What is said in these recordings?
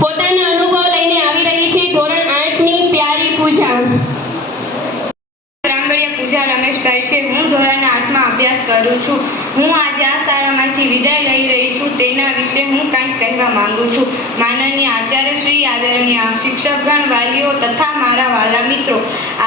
પોતાના અનુભવ લઈને આવી રહી છે ધોરણ 8ની પ્યારી પૂજા. રામબળિયા પૂજા રમેશભાઈ છે. હું ધોરણ 8માં અભ્યાસ કરું છું. હું આજે આ શાળામાંથી વિદાય લઈ રહી છું. તેના વિશે હું કંઈક કહેવા માંગુ છું. માનનીય આચાર્યશ્રી, આદરણીય શિક્ષકગણ, વાલીઓ તથા મારા વાલા મિત્રો,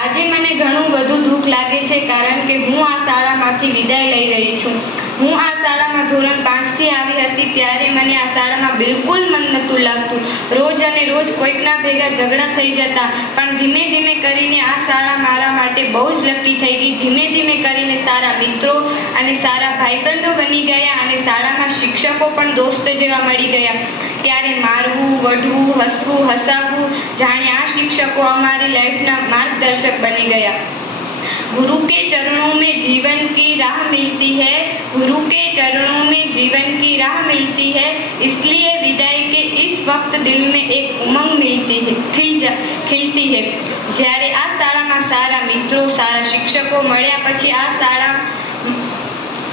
આજે મને ઘણું બધું દુઃખ લાગે છે કારણ કે હું આ શાળામાંથી વિદાય લઈ રહી છું. હું આ શાળામાં ધોરણ 5થી આવી હતી ત્યારે મને આ શાળામાં બિલકુલ મન નહોતું લાગતું. રોજ અને રોજ કોઈકના ભેગા ઝઘડા થઈ જતા, પણ ધીમે ધીમે કરીને આ શાળા મારા માટે બહુ જ લકી થઈ ગઈ. ધીમે ધીમે કરીને સારા મિત્રો અને સારા ભાઈબંધો બની ગયા અને શાળામાં શિક્ષકો પણ દોસ્ત જેવા મળી ગયા. ત્યારે મારવું, વઢવું, હસવું, હસાવવું, જાણે આ શિક્ષકો અમારી લાઈફના માર્ગદર્શક બની ગયા. गुरु के चरणों में जीवन की राह मिलती है, गुरु के चरणों में जीवन की राह मिलती है, इसलिए विदाई के इस वक्त दिल में एक उमंग मिलती है, खिलती है. જ્યારે આ શાળામાં સારા મિત્રો, સારા શિક્ષકો મળ્યા પછી આ શાળા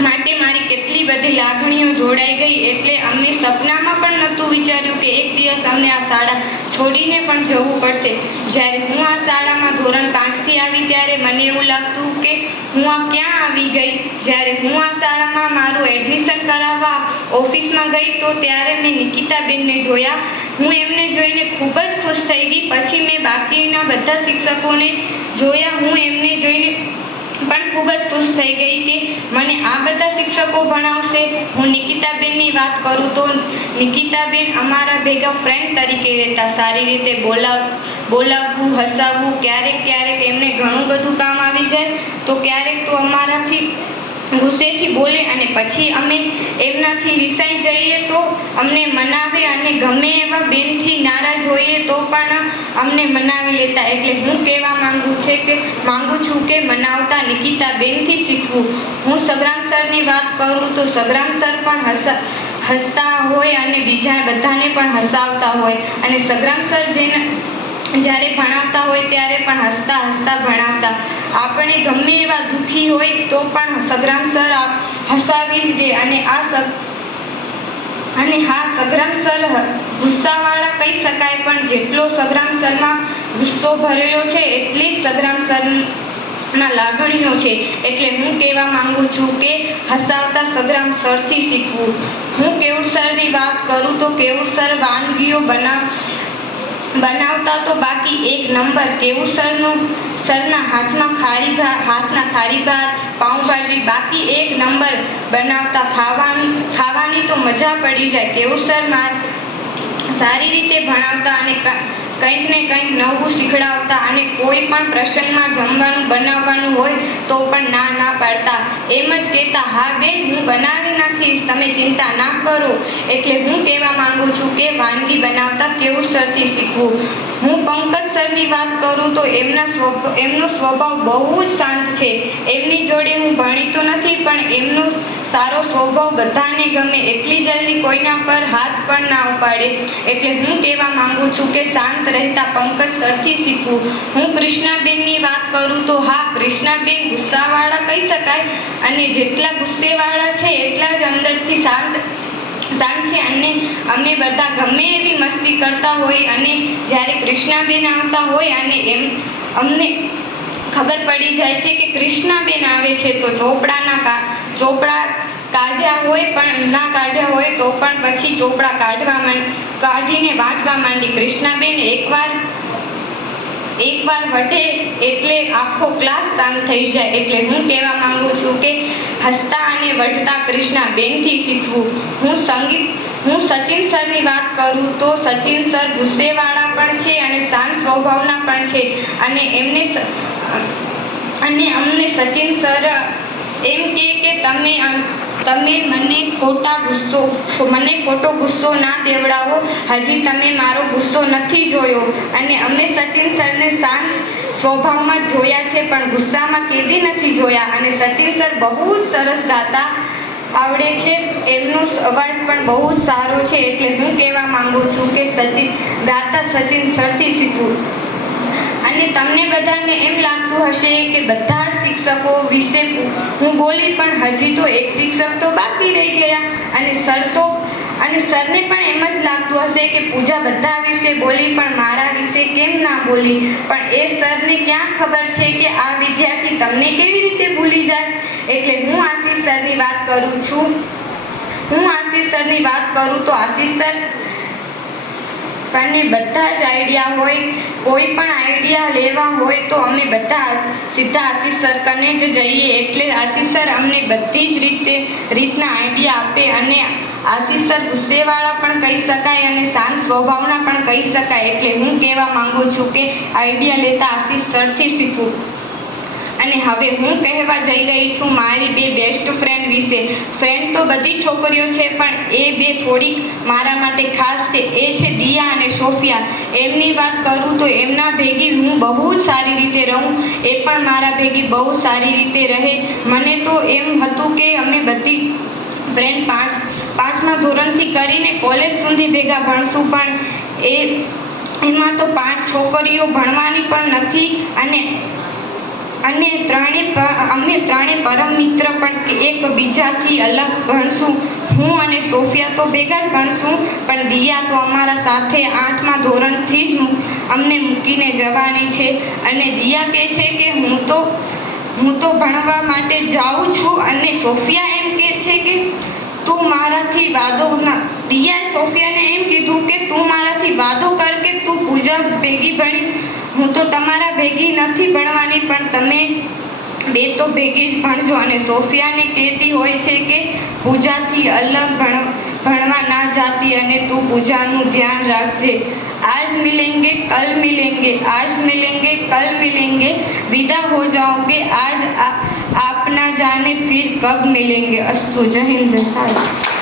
માટે મારી કેટલી બધી લાગણીઓ જોડાઈ ગઈ. એટલે અમે સપનામાં પણ નહોતું વિચાર્યું કે એક દિવસ અમને આ શાળા છોડીને પણ જવું પડશે. જ્યારે હું આ શાળામાં ધોરણ 5થી આવી ત્યારે મને એવું લાગતું કે હું આ ક્યાં આવી ગઈ. જ્યારે હું આ શાળામાં મારું એડમિશન કરાવવા ઓફિસમાં ગઈ તો ત્યારે મેં નિકિતાબેનને જોયા. હું એમને જોઈને ખૂબ જ ખુશ થઈ ગઈ. પછી મેં બાકીના બધા શિક્ષકોને જોયા. હું એમને જોઈને પણ ખૂબ જ ખુશ થઈ ગઈ કે મને આ બધા શિક્ષકો ભણાવશે. હું નિકિતાબેનની વાત કરું તો નિકિતાબેન અમારા ભેગા ફ્રેન્ડ તરીકે રહેતા. સારી રીતે બોલાવવું, હસાવવું, ક્યારેક એમને ઘણું બધું કામ આવી જાય તો ક્યારેક તો અમારાથી ગુસ્સેથી બોલે અને પછી અમે એમનાથી રિસાઈ જઈએ તો અમને મનાવે અને ગમે એવા બેનથી નારાજ હોઈએ તો પણ અમને મનાવી લેતા. એટલે હું કહેવા માંગુ છું કે મનાવતા નિકિતાબેનથી શીખવું. હું સગ્રામ સરની વાત કરું તો સગ્રામ સર પણ હસતા હોય અને બીજા બધાને પણ હસાવતા હોય અને સગ્રામ સર જ્યારે ભણાવતા હોય ત્યારે પણ હસતા હસતા ભણાવતા. આપણે ગમે એવા દુઃખી હોય તો પણ સગ્રામ સર હસાવી જ દે. અને હા, સગ્રામ સર ગુસ્સાવાળા કહી શકાય, પણ જેટલો સગ્રામ સરમાં ગુસ્સો ભરેલો છે એટલી જ સગ્રામ સરના લાગણીઓ છે. એટલે હું કહેવા માંગુ છું કે હસાવતા સગ્રામ સરથી શીખવું. હું કેવુર સરની વાત કરું તો કેવુર સર વાનગીઓ બનાવતા તો બાકી એક નંબર. કેવુર સરના હાથના ખારી ભાત, પાઉંભાજી બાકી એક નંબર બનાવતા. ખાવાની તો મજા પડી જાય. કેવુર સર સારી રીતે ભણાવતા અને કંઈક ને કંઈક નવું શીખડાવતા અને કોઈ પણ પ્રસંગમાં જમવાનું બનાવવાનું હોય તો પણ ના પાડતા. એમ જ કહેતા, હા બેન, હું બનાવી નાખીશ, તમે ચિંતા ના કરો. એટલે હું કહેવા માંગુ છું કે વાનગી બનાવતા કેવુર સરથી શીખવું. હું પંકજ સરની વાત કરું તો એમનો સ્વભાવ બહુ જ શાંત છે. એમની જોડે હું ભણી તો નથી પણ એમનો સારો સ્વભાવ બધાને ગમે. એટલી જલ્દી કોઈના પર હાથ પણ ના ઉપાડે. એટલે હું કહેવા માંગુ છું કે શાંત રહેતા પંકજ સરથી શીખવું. હું કૃષ્ણાબેનની વાત કરું તો હા, કૃષ્ણાબેન ગુસ્સાવાળા કહી શકાય અને જેટલા ગુસ્સેવાળા છે એટલા જ અંદરથી શાંત છે. અને અમે બધા ગમે એવી મસ્તી કરતા હોય અને જ્યારે કૃષ્ણાબેન આવતા હોય અને અમને ખબર પડી જાય છે કે કૃષ્ણાબેન આવે છે તો ચોપડા કાઢ્યા હોય પણ ના કાઢ્યા હોય તો પણ પછી ચોપડા કાઢીને વાંચવા માંડી. કૃષ્ણાબેન એકવાર વઢે એટલે આખો ક્લાસ શાંત થઈ જાય. એટલે હું કહેવા માંગુ છું કે હસતા અને વઢતા કૃષ્ણાબેનથી શીખવું. હું સચિન સરની વાત કરું તો સચિન સર ગુસ્સેવાળા પણ છે અને શાંત સ્વભાવના પણ છે. અને અમને સચિન સર એમ કે તમે મને ખોટો ગુસ્સો ના દેવડાવો. હજી તમે મારો ગુસ્સો નથી જોયો. અને અમે સચિન સરને શાંત સ્વભાવમાં જોયા છે પણ ગુસ્સામાં કેદી નથી જોયા. અને સચિન સર બહુ જ સરસ ગાતા આવડે છે. એમનો અવાજ પણ બહુ જ સારો છે. એટલે હું કહેવા માંગુ છું કે ગાતા સચિન સરથી શીખવું. અને તમને બધાને એમ લાગતું હશે કે બધા શિક્ષકો વિશે હું બોલી, પણ હજી તો એક શિક્ષક તો બાકી રહી ગયા અને સર તો અને સરને પણ એમ જ લાગતું હશે કે પૂજા બધા વિશે બોલી પણ મારા વિશે કેમ ના બોલી, પણ એ સરને ક્યાં ખબર છે કે આ વિદ્યાર્થી તમને કેવી રીતે ભૂલી જાય. એટલે હું આશીષ સરની વાત કરું છું. તો આશીષ સર પણ બધા જ આઈડિયા હોય, કોઈ પણ આઈડિયા લેવા હોય તો અમે બધા સીધા આશીષ સર કને જ જઈએ. એટલે આશીષ સર અમને બધી જ રીતના આઈડિયા આપે. અને આશીષ સર ગુસ્સેવાળા પણ કહી શકાય અને શાંત સ્વભાવના પણ કહી શકાય. એટલે હું કહેવા માંગુ છું કે આઈડિયા લેતા આશીષ સરથી શીખવું. અને હવે હું કહેવા જઈ રહી છું મારી બે બેસ્ટ ફ્રેન્ડ વિશે. ફ્રેન્ડ તો બધી છોકરીઓ છે પણ એ બે થોડીક મારા માટે ખાસ છે. એ છે દિયા અને સોફિયા. એમની વાત કરું તો એમના ભેગી હું બહુ જ સારી રીતે રહું, એ પણ મારા ભેગી બહુ સારી રીતે રહે. મને તો એમ હતું કે અમે બધી ફ્રેન્ડ પાંચમા ધોરણથી કરીને કોલેજ સુધી ભેગા ભણશું, પણ એમાં તો 5 છોકરીઓ ભણવાની પણ નથી. અને અમે ત્રણે પરમ મિત્ર પણ એકબીજાથી અલગ ભણશું. હું અને સોફિયા તો ભેગા જ ભણશું, પણ દિયા તો અમારા સાથે 8મા ધોરણથી જ અમને મૂકીને જવાની છે. અને દિયા કહે છે કે હું તો ભણવા માટે જાઉં છું, અને સોફિયા એમ કહે છે કે તું મારાથી વાદો ના. દિયાએ સોફિયાને એમ કીધું કે તું મારાથી વાદો કર કે તું પૂજા ભેગી ભણીશ. હું તો તમારા ભેગી નથી ભણવાની, પણ તમે બે તો ભેગી જ ભણજો. અને સોફિયાને કહેતી હોય છે કે પૂજાથી અલગ ભણવા ના જાતી, અને તું પૂજાનું ધ્યાન રાખજે. आज मिलेंगे कल मिलेंगे, आज मिलेंगे कल मिलेंगे, विदा हो जाओगे आज आप ना जाने फिर कब मिलेंगे. अस्तु. जय हिंद, जय भारत.